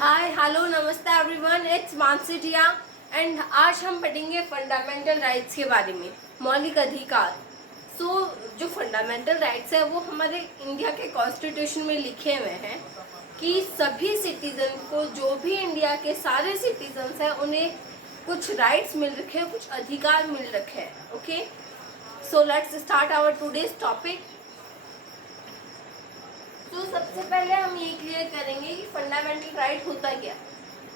हाय hello नमस्ते everyone, it's Mansi Jiya and आज हम पढ़ेंगे फंडामेंटल राइट्स के बारे में, मौलिक अधिकार। जो फंडामेंटल राइट्स है वो हमारे इंडिया के कॉन्स्टिट्यूशन में लिखे हुए हैं कि सभी सिटीजन को, जो भी इंडिया के सारे सिटीजन्स हैं, उन्हें कुछ राइट्स मिल रखे हैं, कुछ अधिकार मिल रखे हैं। Okay, so let's start our today's topic. तो सबसे पहले हम ये क्लियर करेंगे कि फंडामेंटल राइट होता क्या।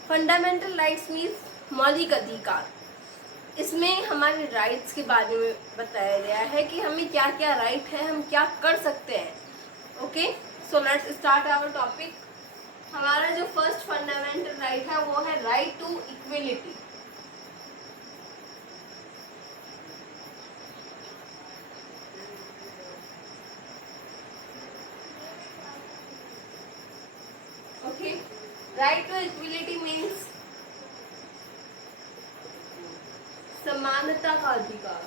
फंडामेंटल राइट्स मीन्स मौलिक अधिकार। इसमें हमारे राइट्स के बारे में बताया गया है कि हमें क्या क्या राइट है, हम क्या कर सकते हैं। Okay, so let's start our topic. हमारा जो फर्स्ट फंडामेंटल राइट है वो है right to equality. Okay, right to equality means समानता का अधिकार।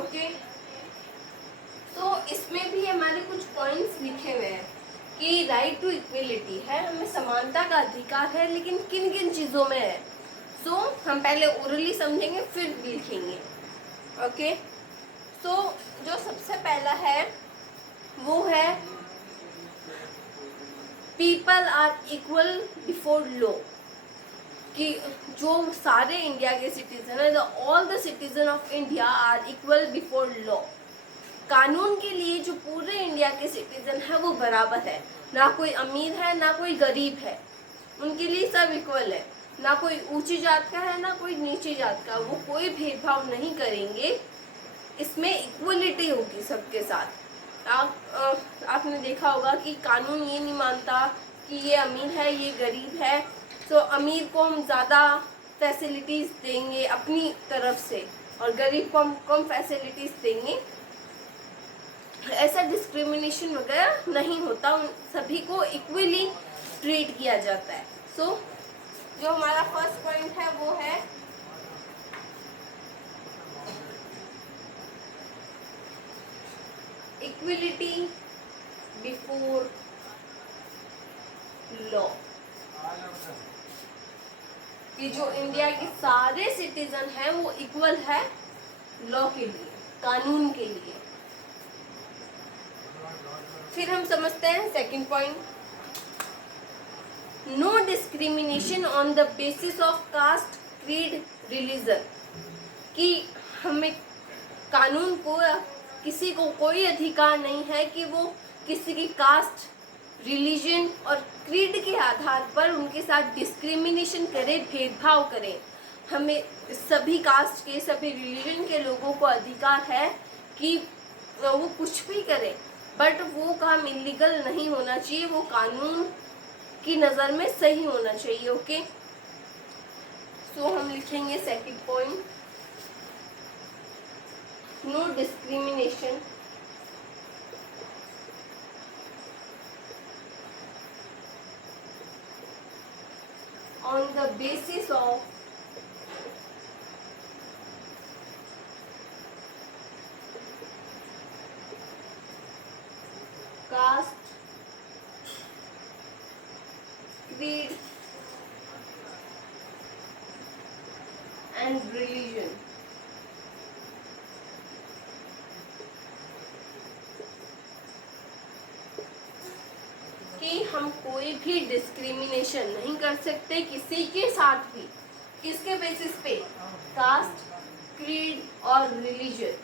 ओके, तो इसमें भी हमारे कुछ पॉइंट्स लिखे हुए हैं कि राइट टू इक्वलिटी है, हमें समानता का अधिकार है, लेकिन किन किन चीज़ों में है। सो हम पहले ओरली समझेंगे फिर लिखेंगे। ओके, तो जो सबसे पहला है वो है people are equal before law, कि जो सारे इंडिया के सिटीजन है, all the citizen of India are equal before law. कानून के लिए जो पूरे इंडिया के सिटीजन है वो बराबर है, ना कोई अमीर है ना कोई गरीब है, उनके लिए सब इक्वल है। ना कोई ऊंची जात का है ना कोई नीची जात का, वो कोई भेदभाव नहीं करेंगे। इसमें इक्वलिटी होगी सबके साथ। आपने देखा होगा कि कानून ये नहीं मानता कि ये अमीर है ये गरीब है, तो अमीर को हम ज़्यादा फैसिलिटीज़ देंगे अपनी तरफ से और गरीब को हम कम फैसिलिटीज़ देंगे। ऐसा डिस्क्रिमिनेशन वगैरह नहीं होता, उन सभी को इक्वली ट्रीट किया जाता है। सो जो हमारा फर्स्ट पॉइंट है वो है इक्वलिटी बिफोर लॉ, कि जो इंडिया के सारे सिटीजन हैं वो इक्वल है लॉ के लिए, कानून के लिए। फिर हम समझते हैं second point, no discrimination on the basis of caste, creed, religion, कि हमें कानून को, किसी को कोई अधिकार नहीं है कि वो किसी की कास्ट, रिलीजन और क्रीड के आधार पर उनके साथ डिस्क्रिमिनेशन करे, भेदभाव करे। हमें सभी कास्ट के, सभी रिलीजन के लोगों को अधिकार है कि वो कुछ भी करें, बट वो काम इलीगल नहीं होना चाहिए, वो कानून की नज़र में सही होना चाहिए। ओके, सो हम लिखेंगे second point, no discrimination on the basis of caste, creed and religion। कि हम कोई भी डिस्क्रिमिनेशन नहीं कर सकते किसी के साथ भी। किसके बेसिस पे? कास्ट, क्रीड और रिलीजन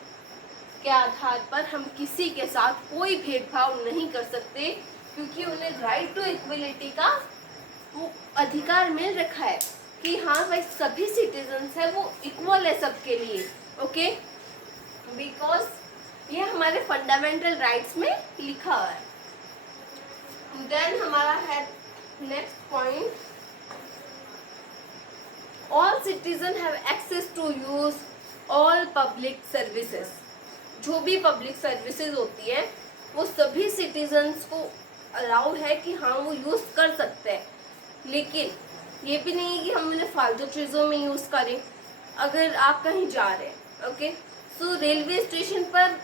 के आधार पर हम किसी के साथ कोई भेदभाव नहीं कर सकते, क्योंकि उन्हें राइट टू इक्वलिटी का वो अधिकार मिल रखा है कि हाँ भाई सभी सिटीजन्स है वो इक्वल है सबके लिए। ओके, बिकॉज ये हमारे फंडामेंटल राइट्स में लिखा हुआ है। देन हमारा है next point, all citizen have access to use all public services. जो भी पब्लिक सर्विसेज होती है वो सभी सिटीजन्स को अलाउड है कि हाँ वो यूज कर सकते हैं, लेकिन ये भी नहीं है कि हम उन्हें फालतू चीज़ों में यूज़ करें अगर आप कहीं जा रहे हैं। ओके, सो रेलवे स्टेशन पर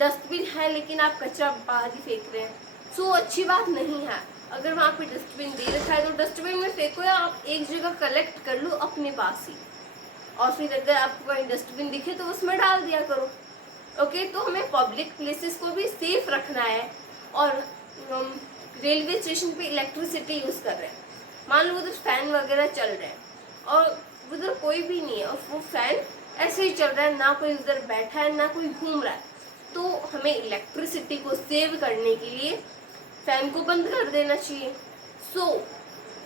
डस्टबिन है लेकिन आप कचरा बाहर ही फेंक रहे हैं, सो अच्छी बात नहीं है। अगर वहाँ पे डस्टबिन दे रखा है तो डस्टबिन में फेंको, या आप एक जगह कलेक्ट कर लो अपने पास ही, और फिर अगर आपको कहीं डस्टबिन दिखे तो उसमें डाल दिया करो। ओके, तो हमें पब्लिक प्लेसेस को भी सेफ रखना है। और रेलवे स्टेशन पे इलेक्ट्रिसिटी यूज़ कर रहे हैं, मान लो उधर फैन वगैरह चल रहे हैं और उधर कोई भी नहीं है और वो फैन ऐसे ही चल रहा है, ना कोई उधर बैठा है ना कोई घूम रहा है, तो हमें इलेक्ट्रिसिटी को सेव करने के लिए फैन को बंद कर देना चाहिए। सो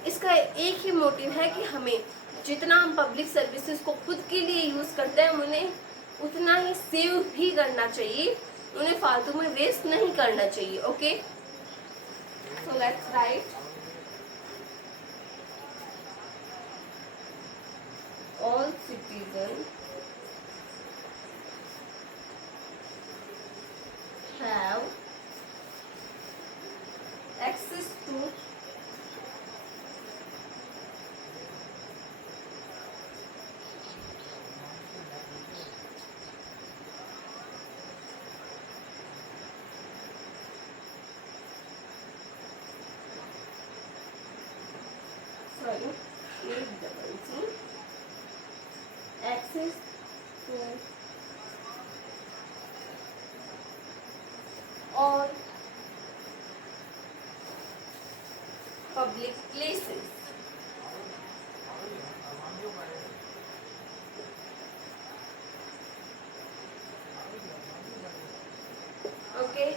इसका एक ही मोटिव है कि हमें जितना हम पब्लिक सर्विसेज को खुद के लिए यूज़ करते हैं उन्हें उतना ही सेव भी करना चाहिए, उन्हें फालतू में वेस्ट नहीं करना चाहिए। Okay, so let's write all citizens have access to access to all public places। Okay,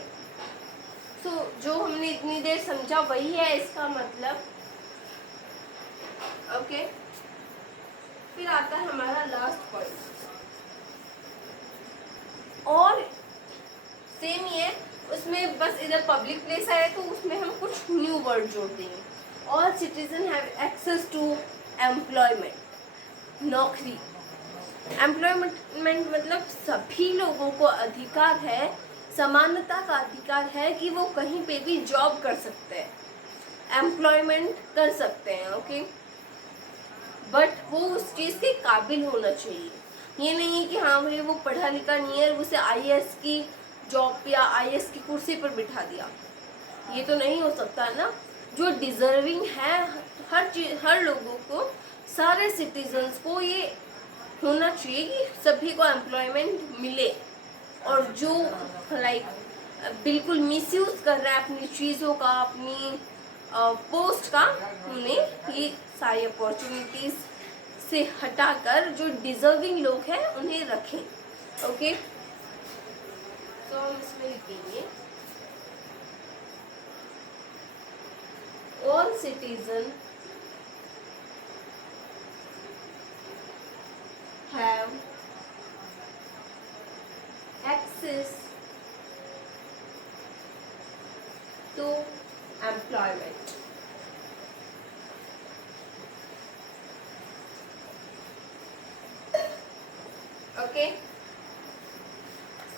so जो हमने इतनी देर समझा वही है इसका मतलब। ओके, फिर आता है हमारा लास्ट पॉइंट, और सेम ही है, उसमें बस इधर पब्लिक प्लेस है तो उसमें हम कुछ न्यू वर्ड जोड़ देंगे। All citizen have access to employment, नौकरी। एम्प्लॉयमेंट मतलब सभी लोगों को अधिकार है, समानता का अधिकार है कि वो कहीं पे भी जॉब कर सकते हैं, एम्प्लॉयमेंट कर सकते हैं। ओके, बट वो उस चीज़ के काबिल होना चाहिए। ये नहीं है कि हाँ भाई वो पढ़ा लिखा नहीं है, उसे आईएएस की जॉब या आईएएस की कुर्सी पर बिठा दिया, ये तो नहीं हो सकता ना। जो डिजर्विंग है हर चीज, हर लोगों को, सारे सिटीजन्स को ये होना चाहिए कि सभी को एम्प्लॉयमेंट मिले, और जो लाइक बिल्कुल मिसयूज कर रहा है अपनी चीज़ों का, अपनी पोस्ट का, उन्हें ये सारी अपॉर्चुनिटीज़ से हटाकर जो डिजर्विंग लोग हैं उन्हें रखें। ओके, तो हम इसमें लिखेंगे all citizen have access to employment. Okay,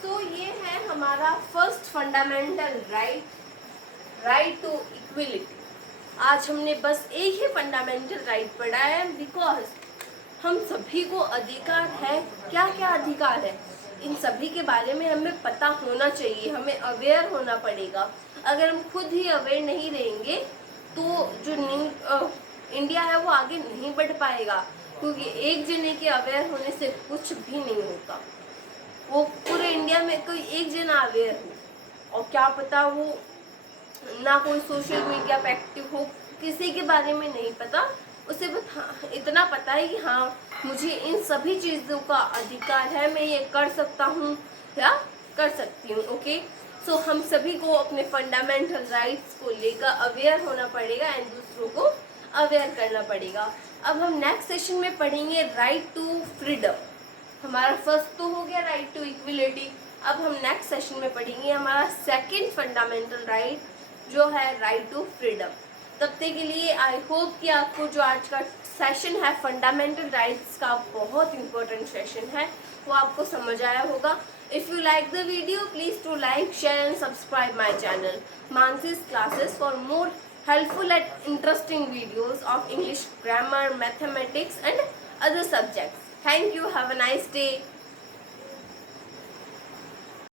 तो ये है हमारा first fundamental right, right to equality. आज हमने बस एक ही फंडामेंटल राइट पढ़ा है, बिकॉज हम सभी को अधिकार है। क्या क्या अधिकार है, इन सभी के बारे में हमें पता होना चाहिए, हमें अवेयर होना पड़ेगा। अगर हम खुद ही अवेयर नहीं रहेंगे तो जो न्यू इंडिया है वो आगे नहीं बढ़ पाएगा, क्योंकि एक जने के अवेयर होने से कुछ भी नहीं होता। वो पूरे इंडिया में कोई एक जना अवेयर हो, और क्या पता वो ना कोई सोशल मीडिया पे एक्टिव हो, किसी के बारे में नहीं पता, उसे बस इतना पता है कि हाँ मुझे इन सभी चीज़ों का अधिकार है, मैं ये कर सकता हूँ या कर सकती हूँ। ओके, सो हम सभी को अपने फंडामेंटल राइट्स को लेकर अवेयर होना पड़ेगा एंड दूसरों को अवेयर करना पड़ेगा। अब हम नेक्स्ट सेशन में पढ़ेंगे राइट टू फ्रीडम। हमारा फर्स्ट तो हो गया राइट टू इक्वलिटी, अब हम नेक्स्ट सेशन में पढ़ेंगे हमारा सेकंड फंडामेंटल राइट जो है राइट टू फ्रीडम। तब तक के लिए आई होप कि आपको जो आज का सेशन है फंडामेंटल राइट्स का बहुत इंपॉर्टेंट सेशन है वो आपको समझ आया होगा। If you like the video please to like share and subscribe my channel Manasi's classes for more helpful and interesting videos of English grammar, mathematics and other subjects. Thank you. Have a nice day.